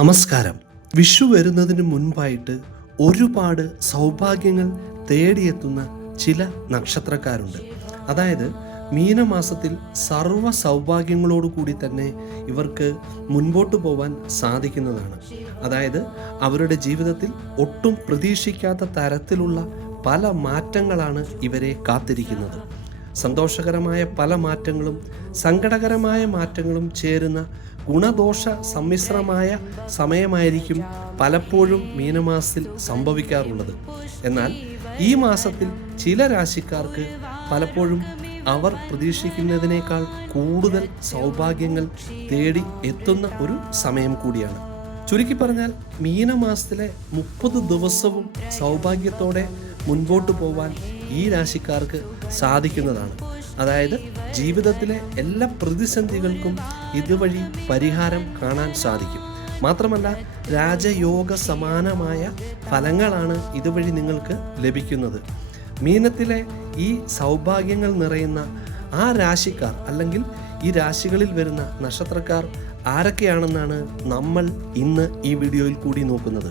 നമസ്കാരം. വിഷു വരുന്നതിന് മുൻപായിട്ട് ഒരുപാട് സൗഭാഗ്യങ്ങൾ തേടിയെത്തുന്ന ചില നക്ഷത്രക്കാരുണ്ട്. അതായത് മീനമാസത്തിൽ സർവ സൗഭാഗ്യങ്ങളോടു കൂടി തന്നെ ഇവർക്ക് മുൻപോട്ട് പോവാൻ സാധിക്കുന്നതാണ്. അതായത് അവരുടെ ജീവിതത്തിൽ ഒട്ടും പ്രതീക്ഷിക്കാത്ത തരത്തിലുള്ള പല മാറ്റങ്ങളാണ് ഇവരെ കാത്തിരിക്കുന്നത്. സന്തോഷകരമായ പല മാറ്റങ്ങളും സങ്കടകരമായ മാറ്റങ്ങളും ചേരുന്ന ഗുണദോഷ സമ്മിശ്രമായ സമയമായിരിക്കും പലപ്പോഴും മീനമാസത്തിൽ സംഭവിക്കാറുള്ളത്. എന്നാൽ ഈ മാസത്തിൽ ചില രാശിക്കാർക്ക് പലപ്പോഴും അവർ പ്രതീക്ഷിക്കുന്നതിനേക്കാൾ കൂടുതൽ സൗഭാഗ്യങ്ങൾ തേടി എത്തുന്ന ഒരു സമയം കൂടിയാണ്. ചുരുക്കി പറഞ്ഞാൽ മീനമാസത്തിലെ മുപ്പത് ദിവസവും സൗഭാഗ്യത്തോടെ മുൻപോട്ട് പോവാൻ ഈ രാശിക്കാർക്ക് സാധിക്കുന്നതാണ്. അതായത് ജീവിതത്തിലെ എല്ലാ പ്രതിസന്ധികൾക്കും ഇതുവഴി പരിഹാരം കാണാൻ സാധിക്കും. മാത്രമല്ല രാജയോഗ സമാനമായ ഫലങ്ങളാണ് ഇതുവഴി നിങ്ങൾക്ക് ലഭിക്കുന്നത്. മീനത്തിലെ ഈ സൗഭാഗ്യങ്ങൾ നിറയുന്ന ആ രാശിക്കാർ അല്ലെങ്കിൽ ഈ രാശികളിൽ വരുന്ന നക്ഷത്രക്കാർ ആരൊക്കെയാണെന്നാണ് നമ്മൾ ഇന്ന് ഈ വീഡിയോയിൽ കൂടി നോക്കുന്നത്.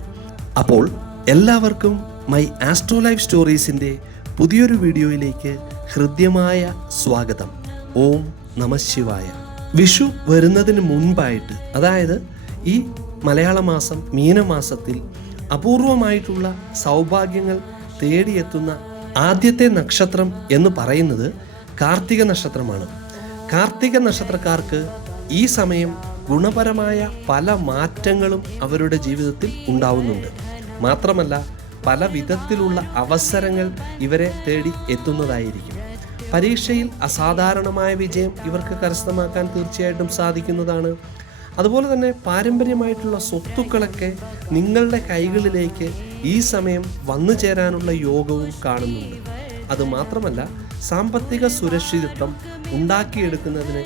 അപ്പോൾ എല്ലാവർക്കും മൈ ആസ്ട്രോ ലൈഫ് സ്റ്റോറീസിന്റെ പുതിയൊരു വീഡിയോയിലേക്ക് ഹൃദ്യമായ സ്വാഗതം. ഓം നമ ശിവായ. വിഷു വരുന്നതിന് മുൻപായിട്ട് അതായത് ഈ മലയാള മാസം മീനമാസത്തിൽ അപൂർവമായിട്ടുള്ള സൗഭാഗ്യങ്ങൾ തേടിയെത്തുന്ന ആദ്യത്തെ നക്ഷത്രം എന്ന് പറയുന്നത് കാർത്തിക നക്ഷത്രമാണ്. കാർത്തിക നക്ഷത്രക്കാർക്ക് ഈ സമയം ഗുണപരമായ പല മാറ്റങ്ങളും അവരുടെ ജീവിതത്തിൽ ഉണ്ടാവുന്നുണ്ട്. മാത്രമല്ല പല വിധത്തിലുള്ള അവസരങ്ങൾ ഇവരെ തേടി എത്തുന്നതായിരിക്കും. പരീക്ഷയിൽ അസാധാരണമായ വിജയം ഇവർക്ക് കരസ്ഥമാക്കാൻ തീർച്ചയായിട്ടും സാധിക്കുന്നതാണ്. അതുപോലെ തന്നെ പാരമ്പര്യമായിട്ടുള്ള സ്വത്തുക്കളൊക്കെ നിങ്ങളുടെ കൈകളിലേക്ക് ഈ സമയം വന്നു ചേരാനുള്ള യോഗവും കാണുന്നുണ്ട്. അതുമാത്രമല്ല സാമ്പത്തിക സുരക്ഷിതത്വം ഉണ്ടാക്കിയെടുക്കുന്നതിന്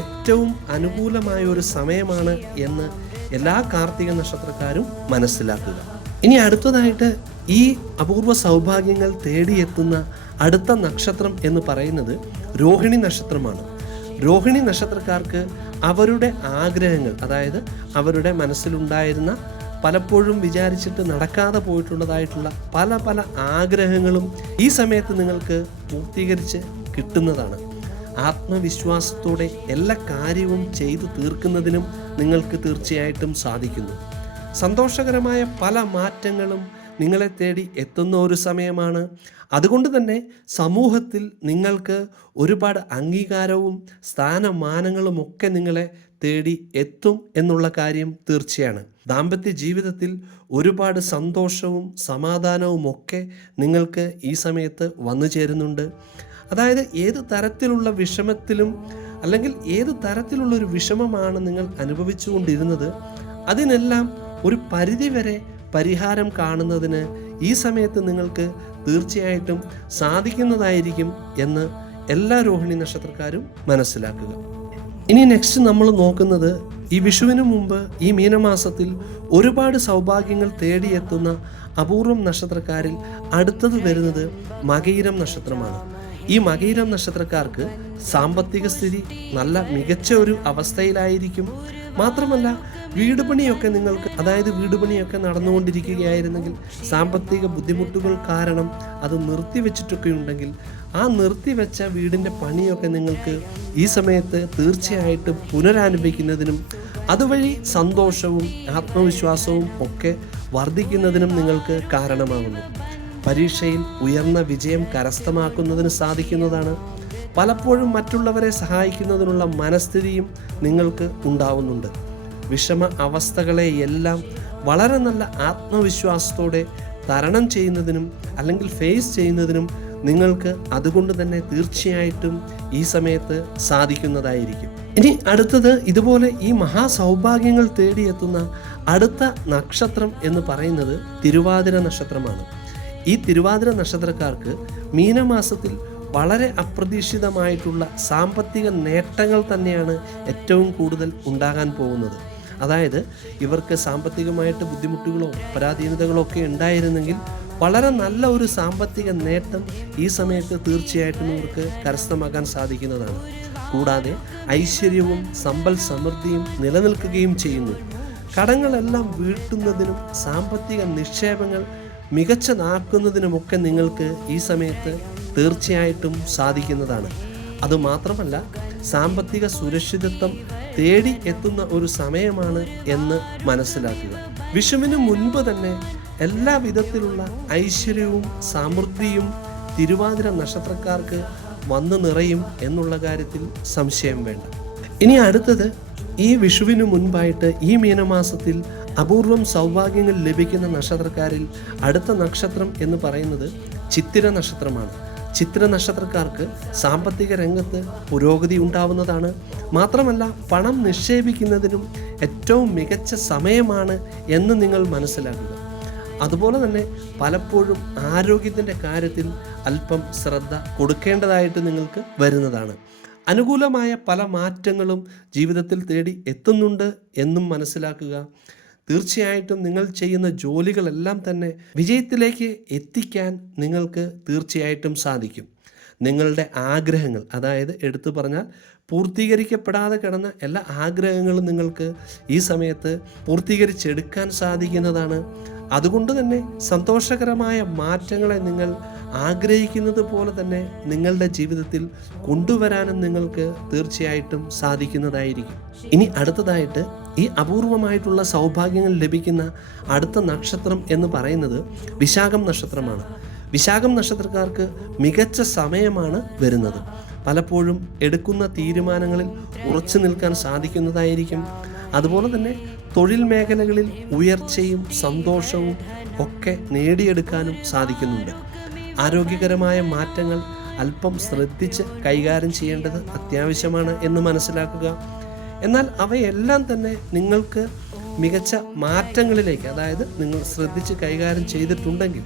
ഏറ്റവും അനുകൂലമായ ഒരു സമയമാണ് എന്ന് എല്ലാ കാർത്തിക നക്ഷത്രക്കാരും മനസ്സിലാക്കുക. ഇനി അടുത്തതായിട്ട് ഈ അപൂർവ സൗഭാഗ്യങ്ങൾ തേടിയെത്തുന്ന അടുത്ത നക്ഷത്രം എന്ന് പറയുന്നത് രോഹിണി നക്ഷത്രമാണ്. രോഹിണി നക്ഷത്രക്കാർക്ക് അവരുടെ ആഗ്രഹങ്ങൾ അതായത് അവരുടെ മനസ്സിലുണ്ടായിരുന്ന പലപ്പോഴും വിചാരിച്ചിട്ട് നടക്കാതെ പോയിട്ടുള്ളതായിട്ടുള്ള പല പല ആഗ്രഹങ്ങളും ഈ സമയത്ത് നിങ്ങൾക്ക് പൂർത്തീകരിച്ച് കിട്ടുന്നതാണ്. ആത്മവിശ്വാസത്തോടെ എല്ലാ കാര്യവും ചെയ്തു തീർക്കുന്നതിനും നിങ്ങൾക്ക് തീർച്ചയായിട്ടും സാധിക്കുന്നു. സന്തോഷകരമായ പല മാറ്റങ്ങളും നിങ്ങളെ തേടി എത്തുന്ന ഒരു സമയമാണ്. അതുകൊണ്ട് തന്നെ സമൂഹത്തിൽ നിങ്ങൾക്ക് ഒരുപാട് അംഗീകാരവും സ്ഥാനമാനങ്ങളും ഒക്കെ നിങ്ങളെ തേടി എത്തും എന്നുള്ള കാര്യം തീർച്ചയാണ്. ദാമ്പത്യ ജീവിതത്തിൽ ഒരുപാട് സന്തോഷവും സമാധാനവും ഒക്കെ നിങ്ങൾക്ക് ഈ സമയത്ത് വന്നു ചേരുന്നുണ്ട്. അതായത് ഏത് തരത്തിലുള്ള വിഷമത്തിലും അല്ലെങ്കിൽ ഏത് തരത്തിലുള്ള ഒരു വിഷമമാണ് നിങ്ങൾ അനുഭവിച്ചുകൊണ്ടിരുന്നത് അതിനെല്ലാം ഒരു പരിധിവരെ പരിഹാരം കാണുന്നതിന് ഈ സമയത്ത് നിങ്ങൾക്ക് തീർച്ചയായിട്ടും സാധിക്കുന്നതായിരിക്കും എന്ന് എല്ലാ രോഹിണി നക്ഷത്രക്കാരും മനസ്സിലാക്കുക. ഇനി നെക്സ്റ്റ് നമ്മൾ നോക്കുന്നത് ഈ വിഷുവിന് മുമ്പ് ഈ മീനമാസത്തിൽ ഒരുപാട് സൗഭാഗ്യങ്ങൾ തേടിയെത്തുന്ന അപൂർവം നക്ഷത്രക്കാരിൽ അടുത്തത് വരുന്നത് മകയിരം നക്ഷത്രമാണ്. ഈ മകയിരം നക്ഷത്രക്കാർക്ക് സാമ്പത്തിക സ്ഥിതി നല്ല മികച്ച ഒരു അവസ്ഥയിലായിരിക്കും. മാത്രമല്ല വീട് പണിയൊക്കെ നിങ്ങൾക്ക് അതായത് വീട് പണിയൊക്കെ നടന്നുകൊണ്ടിരിക്കുകയായിരുന്നെങ്കിൽ സാമ്പത്തിക ബുദ്ധിമുട്ടുകൾ കാരണം അത് നിർത്തിവെച്ചിട്ടൊക്കെ ഉണ്ടെങ്കിൽ ആ നിർത്തിവെച്ച വീടിന്റെ പണിയൊക്കെ നിങ്ങൾക്ക് ഈ സമയത്ത് തീർച്ചയായിട്ടും പുനരാരംഭിക്കുന്നതിനും അതുവഴി സന്തോഷവും ആത്മവിശ്വാസവും ഒക്കെ വർദ്ധിക്കുന്നതിനും നിങ്ങൾക്ക് കാരണമാകുന്നു. പരീക്ഷയിൽ ഉയർന്ന വിജയം കരസ്ഥമാക്കുന്നതിന് സാധിക്കുന്നതാണ്. പലപ്പോഴും മറ്റുള്ളവരെ സഹായിക്കുന്നതിനുള്ള മനസ്ഥിതിയും നിങ്ങൾക്ക് ഉണ്ടാവുന്നുണ്ട്. വിഷമ അവസ്ഥകളെയെല്ലാം വളരെ നല്ല ആത്മവിശ്വാസത്തോടെ തരണം ചെയ്യുന്നതിനും അല്ലെങ്കിൽ ഫേസ് ചെയ്യുന്നതിനും നിങ്ങൾക്ക് അതുകൊണ്ട് തന്നെ തീർച്ചയായിട്ടും ഈ സമയത്ത് സാധിക്കുന്നതായിരിക്കും. ഇനി അടുത്തത് ഇതുപോലെ ഈ മഹാസൗഭാഗ്യങ്ങൾ തേടിയെത്തുന്ന അടുത്ത നക്ഷത്രം എന്ന് പറയുന്നത് തിരുവാതിര നക്ഷത്രമാണ്. ഈ തിരുവാതിര നക്ഷത്രക്കാർക്ക് മീനമാസത്തിൽ വളരെ അപ്രതീക്ഷിതമായിട്ടുള്ള സാമ്പത്തിക നേട്ടങ്ങൾ തന്നെയാണ് ഏറ്റവും കൂടുതൽ ഉണ്ടാകാൻ പോകുന്നത്. അതായത് ഇവർക്ക് സാമ്പത്തികമായിട്ട് ബുദ്ധിമുട്ടുകളോ പരാധീനതകളോ ഒക്കെ ഉണ്ടായിരുന്നെങ്കിൽ വളരെ നല്ല ഒരു സാമ്പത്തിക നേട്ടം ഈ സമയത്ത് തീർച്ചയായിട്ടും ഇവർക്ക് കരസ്ഥമാക്കാൻ സാധിക്കുന്നതാണ്. കൂടാതെ ഐശ്വര്യവും സമ്പൽ സമൃദ്ധിയും നിലനിൽക്കുകയും ചെയ്യുന്നു. കടങ്ങളെല്ലാം വീട്ടുന്നതിനും സാമ്പത്തിക നിക്ഷേപങ്ങൾ മികച്ചതാക്കുന്നതിനുമൊക്കെ നിങ്ങൾക്ക് ഈ സമയത്ത് തീർച്ചയായിട്ടും സാധിക്കുന്നതാണ്. അതുമാത്രമല്ല സാമ്പത്തിക സുരക്ഷിതത്വം തേടി എത്തുന്ന ഒരു സമയമാണ് എന്ന് മനസ്സിലാക്കുക. വിഷുവിന് മുൻപ് തന്നെ എല്ലാ വിധത്തിലുള്ള ഐശ്വര്യവും സമൃദ്ധിയും തിരുവാതിര നക്ഷത്രക്കാർക്ക് വന്നു നിറയും എന്നുള്ള കാര്യത്തിൽ സംശയം വേണ്ട. ഇനി അടുത്തത് ഈ വിഷുവിന് മുൻപായിട്ട് ഈ മീനമാസത്തിൽ അപൂർവം സൗഭാഗ്യങ്ങൾ ലഭിക്കുന്ന നക്ഷത്രക്കാരിൽ അടുത്ത നക്ഷത്രം എന്ന് പറയുന്നത് ചിത്തിര നക്ഷത്രമാണ്. ചിത്ര നക്ഷത്രക്കാർക്ക് സാമ്പത്തിക രംഗത്ത് പുരോഗതി ഉണ്ടാവുന്നതാണ്. മാത്രമല്ല പണം നിക്ഷേപിക്കുന്നതിനും ഏറ്റവും മികച്ച സമയമാണ് എന്ന് നിങ്ങൾ മനസ്സിലാക്കുക. അതുപോലെ തന്നെ പലപ്പോഴും ആരോഗ്യത്തിന്റെ കാര്യത്തിൽ അല്പം ശ്രദ്ധ കൊടുക്കേണ്ടതായിട്ട് നിങ്ങൾക്ക് വരുന്നതാണ്. അനുകൂലമായ പല മാറ്റങ്ങളും ജീവിതത്തിൽ തേടി എത്തുന്നുണ്ട് എന്നും മനസ്സിലാക്കുക. തീർച്ചയായിട്ടും നിങ്ങൾ ചെയ്യുന്ന ജോലികളെല്ലാം തന്നെ വിജയത്തിലേക്ക് എത്തിക്കാൻ നിങ്ങൾക്ക് തീർച്ചയായിട്ടും സാധിക്കും. നിങ്ങളുടെ ആഗ്രഹങ്ങൾ അതായത് എടുത്തു പറഞ്ഞാൽ പൂർത്തീകരിക്കപ്പെടാതെ കിടന്ന എല്ലാ ആഗ്രഹങ്ങളും നിങ്ങൾക്ക് ഈ സമയത്ത് പൂർത്തീകരിച്ചെടുക്കാൻ സാധിക്കുന്നതാണ്. അതുകൊണ്ട് തന്നെ സന്തോഷകരമായ മാറ്റങ്ങളെ നിങ്ങൾ ആഗ്രഹിക്കുന്നത് പോലെ തന്നെ നിങ്ങളുടെ ജീവിതത്തിൽ കൊണ്ടുവരാനും നിങ്ങൾക്ക് തീർച്ചയായിട്ടും സാധിക്കുന്നതായിരിക്കും. ഇനി അടുത്തതായിട്ട് ഈ അപൂർവമായിട്ടുള്ള സൗഭാഗ്യങ്ങൾ ലഭിക്കുന്ന അടുത്ത നക്ഷത്രം എന്ന് പറയുന്നത് വിശാഖം നക്ഷത്രമാണ്. വിശാഖം നക്ഷത്രക്കാർക്ക് മികച്ച സമയമാണ് വരുന്നത്. പലപ്പോഴും എടുക്കുന്ന തീരുമാനങ്ങളിൽ ഉറച്ചു നിൽക്കാൻ സാധിക്കുന്നതായിരിക്കും. അതുപോലെ തന്നെ തൊഴിൽ മേഖലകളിൽ ഉയർച്ചയും സന്തോഷവും ഒക്കെ നേടിയെടുക്കാനും സാധിക്കുന്നുണ്ട്. ആരോഗ്യകരമായ മാറ്റങ്ങൾ അല്പം ശ്രദ്ധിച്ച് കൈകാര്യം ചെയ്യേണ്ടത് അത്യാവശ്യമാണ് എന്ന് മനസ്സിലാക്കുക. എന്നാൽ അവയെല്ലാം തന്നെ നിങ്ങൾക്ക് മികച്ച മാറ്റങ്ങളിലേക്ക് അതായത് നിങ്ങൾ ശ്രദ്ധിച്ച് കൈകാര്യം ചെയ്തിട്ടുണ്ടെങ്കിൽ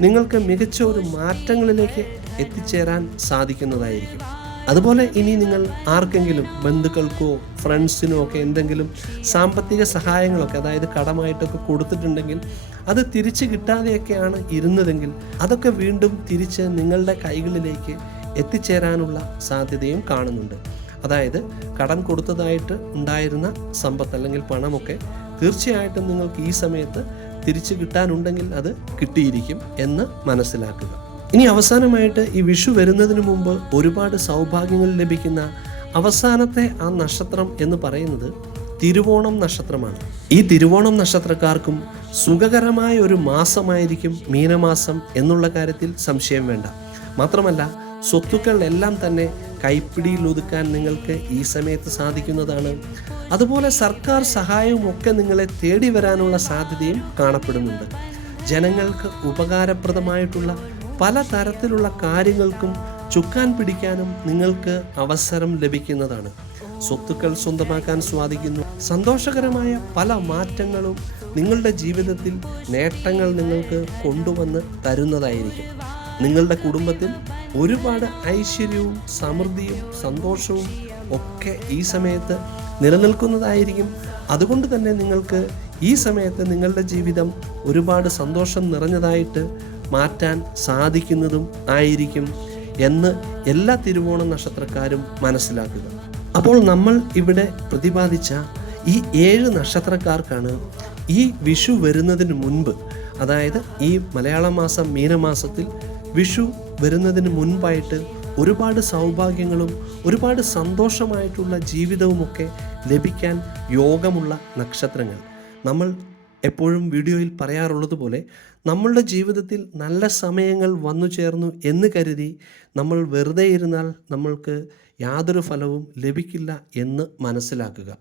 നിങ്ങൾക്ക് മികച്ച ഒരു മാറ്റങ്ങളിലേക്ക് എത്തിച്ചേരാൻ സാധിക്കുന്നതായിരിക്കും. അതുപോലെ ഇനി നിങ്ങൾ ആർക്കെങ്കിലും ബന്ധുക്കൾക്കോ ഫ്രണ്ട്സിനോ ഒക്കെ എന്തെങ്കിലും സാമ്പത്തിക സഹായങ്ങളൊക്കെ അതായത് കടമായിട്ടൊക്കെ കൊടുത്തിട്ടുണ്ടെങ്കിൽ അത് തിരിച്ച് കിട്ടാതെയൊക്കെയാണ് ഇരുന്നതെങ്കിൽ അതൊക്കെ വീണ്ടും തിരിച്ച് നിങ്ങളുടെ കൈകളിലേക്ക് എത്തിച്ചേരാനുള്ള സാധ്യതയും കാണുന്നുണ്ട്. അതായത് കടം കൊടുത്തതായിട്ട് ഉണ്ടായിരുന്ന സമ്പത്ത് അല്ലെങ്കിൽ പണമൊക്കെ തീർച്ചയായിട്ടും നിങ്ങൾക്ക് ഈ സമയത്ത് തിരിച്ചു കിട്ടാനുണ്ടെങ്കിൽ അത് കിട്ടിയിരിക്കും എന്ന് മനസ്സിലാക്കുക. ഇനി അവസാനമായിട്ട് ഈ വിഷു വരുന്നതിന് മുമ്പ് ഒരുപാട് സൗഭാഗ്യങ്ങൾ ലഭിക്കുന്ന അവസാനത്തെ ആ നക്ഷത്രം എന്ന് പറയുന്നത് തിരുവോണം നക്ഷത്രമാണ്. ഈ തിരുവോണം നക്ഷത്രക്കാർക്കും സുഖകരമായ ഒരു മാസമായിരിക്കും മീനമാസം എന്നുള്ള കാര്യത്തിൽ സംശയം വേണ്ട. മാത്രമല്ല സ്വത്തുക്കൾ എല്ലാം തന്നെ കൈപ്പിടിയിൽ ഒതുക്കാൻ നിങ്ങൾക്ക് ഈ സമയത്ത് സാധിക്കുന്നതാണ്. അതുപോലെ സർക്കാർ സഹായവും ഒക്കെ നിങ്ങളെ തേടി വരാനുള്ള സാധ്യതയും കാണപ്പെടുന്നുണ്ട്. ജനങ്ങൾക്ക് ഉപകാരപ്രദമായിട്ടുള്ള പല തരത്തിലുള്ള കാര്യങ്ങൾക്കും ചുക്കാൻ പിടിക്കാനും നിങ്ങൾക്ക് അവസരം ലഭിക്കുന്നതാണ്. സ്വത്തുക്കൾ സ്വന്തമാക്കാൻ സ്വാധിക്കുന്നു. സന്തോഷകരമായ പല മാറ്റങ്ങളും നിങ്ങളുടെ ജീവിതത്തിൽ നേട്ടങ്ങൾ നിങ്ങൾക്ക് കൊണ്ടുവന്ന് തരുന്നതായിരിക്കും. നിങ്ങളുടെ കുടുംബത്തിൽ ഒരുപാട് ഐശ്വര്യവും സമൃദ്ധിയും സന്തോഷവും ഒക്കെ ഈ സമയത്ത് നിലനിൽക്കുന്നതായിരിക്കും. അതുകൊണ്ട് തന്നെ നിങ്ങൾക്ക് ഈ സമയത്ത് നിങ്ങളുടെ ജീവിതം ഒരുപാട് സന്തോഷം നിറഞ്ഞതായിട്ട് മാറ്റാൻ സാധിക്കുന്നതും ആയിരിക്കും എന്ന് എല്ലാ തിരുവോണ നക്ഷത്രക്കാരും മനസ്സിലാക്കുക. അപ്പോൾ നമ്മൾ ഇവിടെ പ്രതിപാദിച്ച ഈ ഏഴ് നക്ഷത്രക്കാർക്കാണ് ഈ വിഷു വരുന്നതിന് മുൻപ് അതായത് ഈ മലയാള മാസം മീനമാസത്തിൽ വിഷു വരുന്നതിന് മുൻപായിട്ട് ഒരുപാട് സൗഭാഗ്യങ്ങളും ഒരുപാട് സന്തോഷമായിട്ടുള്ള ജീവിതവുമൊക്കെ ലഭിക്കാൻ യോഗമുള്ള നക്ഷത്രങ്ങൾ. നമ്മൾ എപ്പോഴും വീഡിയോയിൽ പറയാറുള്ളത് പോലെ നമ്മളുടെ ജീവിതത്തിൽ നല്ല സമയങ്ങൾ വന്നു ചേർന്നു എന്ന് കരുതി നമ്മൾ വെറുതെ ഇരുന്നാൽ നമ്മൾക്ക് യാതൊരു ഫലവും ലഭിക്കില്ല എന്ന് മനസ്സിലാക്കുക.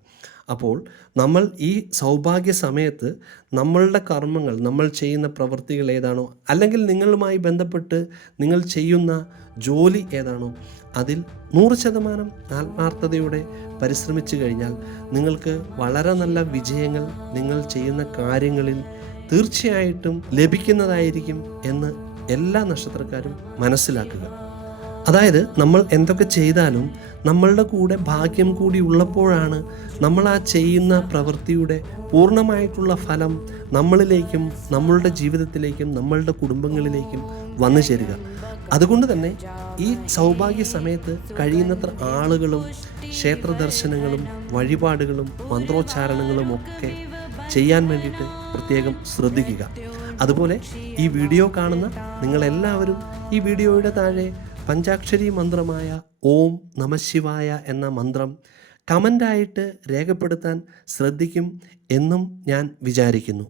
അപ്പോൾ നമ്മൾ ഈ സൗഭാഗ്യ സമയത്ത് നമ്മളുടെ കർമ്മങ്ങൾ നമ്മൾ ചെയ്യുന്ന പ്രവൃത്തികൾ ഏതാണോ അല്ലെങ്കിൽ നിങ്ങളുമായി ബന്ധപ്പെട്ട് നിങ്ങൾ ചെയ്യുന്ന ജോലി ഏതാണോ അതിൽ നൂറ് ശതമാനം ആത്മാർത്ഥതയോടെ പരിശ്രമിച്ചു കഴിഞ്ഞാൽ നിങ്ങൾക്ക് വളരെ നല്ല വിജയങ്ങൾ നിങ്ങൾ ചെയ്യുന്ന കാര്യങ്ങളിൽ തീർച്ചയായിട്ടും ലഭിക്കുന്നതായിരിക്കും എന്ന് എല്ലാ നക്ഷത്രക്കാരും മനസ്സിലാക്കുക. അതായത് നമ്മൾ എന്തൊക്കെ ചെയ്താലും നമ്മളുടെ കൂടെ ഭാഗ്യം കൂടി ഉള്ളപ്പോഴാണ് നമ്മൾ ആ ചെയ്യുന്ന പ്രവൃത്തിയുടെ പൂർണമായിട്ടുള്ള ഫലം നമ്മളിലേക്കും നമ്മളുടെ ജീവിതത്തിലേക്കും നമ്മളുടെ കുടുംബങ്ങളിലേക്കും വന്നു ചേരുക. അതുകൊണ്ട് തന്നെ ഈ സൗഭാഗ്യ സമയത്ത് കഴിയുന്നത്ര ആളുകളും ക്ഷേത്ര ദർശനങ്ങളും വഴിപാടുകളും മന്ത്രോച്ചാരണങ്ങളും ഒക്കെ ചെയ്യാൻ വേണ്ടിയിട്ട് പ്രത്യേകം ശ്രദ്ധിക്കുക. അതുപോലെ ഈ വീഡിയോ കാണുന്ന നിങ്ങളെല്ലാവരും ഈ വീഡിയോയുടെ താഴെ പഞ്ചാക്ഷരി മന്ത്രമായ ഓം നമശിവായ എന്ന മന്ത്രം കമന്റായിട്ട് രേഖപ്പെടുത്താൻ ശ്രദ്ധിക്കും എന്നും ഞാൻ വിചാരിക്കുന്നു.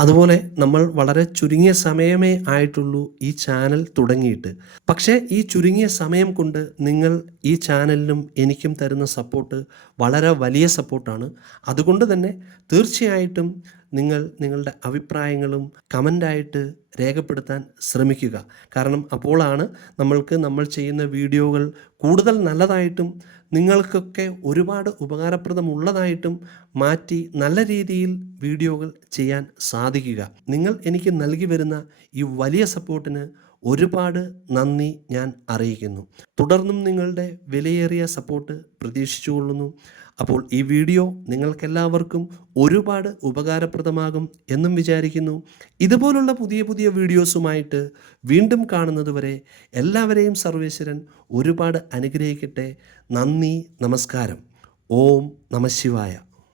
അതുപോലെ നമ്മൾ വളരെ ചുരുങ്ങിയ സമയമേ ആയിട്ടുള്ളൂ ഈ ചാനൽ തുടങ്ങിയിട്ട്. പക്ഷേ ഈ ചുരുങ്ങിയ സമയം കൊണ്ട് നിങ്ങൾ ഈ ചാനലിനും എനിക്കും തരുന്ന സപ്പോർട്ട് വളരെ വലിയ സപ്പോർട്ടാണ് അതുകൊണ്ട് തന്നെ തീർച്ചയായിട്ടും നിങ്ങൾ നിങ്ങളുടെ അഭിപ്രായങ്ങളും കമന്റായിട്ട് രേഖപ്പെടുത്താൻ ശ്രമിക്കുക. കാരണം അപ്പോഴാണ് നമ്മൾക്ക് നമ്മൾ ചെയ്യുന്ന വീഡിയോകൾ കൂടുതൽ നല്ലതായിട്ടും നിങ്ങൾക്കൊക്കെ ഒരുപാട് ഉപകാരപ്രദമുള്ളതായിട്ടും മാറ്റി നല്ല രീതിയിൽ വീഡിയോകൾ ചെയ്യാൻ സാധിക്കുക. നിങ്ങൾ എനിക്ക് നൽകി വരുന്ന ഈ വലിയ സപ്പോർട്ടിന് ഒരുപാട് നന്ദി ഞാൻ അറിയിക്കുന്നു. തുടർന്നും നിങ്ങളുടെ വിലയേറിയ സപ്പോർട്ട് പ്രതീക്ഷിച്ചുകൊള്ളുന്നു. അപ്പോൾ ഈ വീഡിയോ നിങ്ങൾക്കെല്ലാവർക്കും ഒരുപാട് ഉപകാരപ്രദമാകും എന്നും വിചാരിക്കുന്നു. ഇതുപോലുള്ള പുതിയ പുതിയ വീഡിയോസുമായിട്ട് വീണ്ടും കാണുന്നതുവരെ എല്ലാവരെയും സർവേശ്വരൻ ഒരുപാട് അനുഗ്രഹിക്കട്ടെ. നന്ദി നമസ്കാരം. ഓം നമശിവായ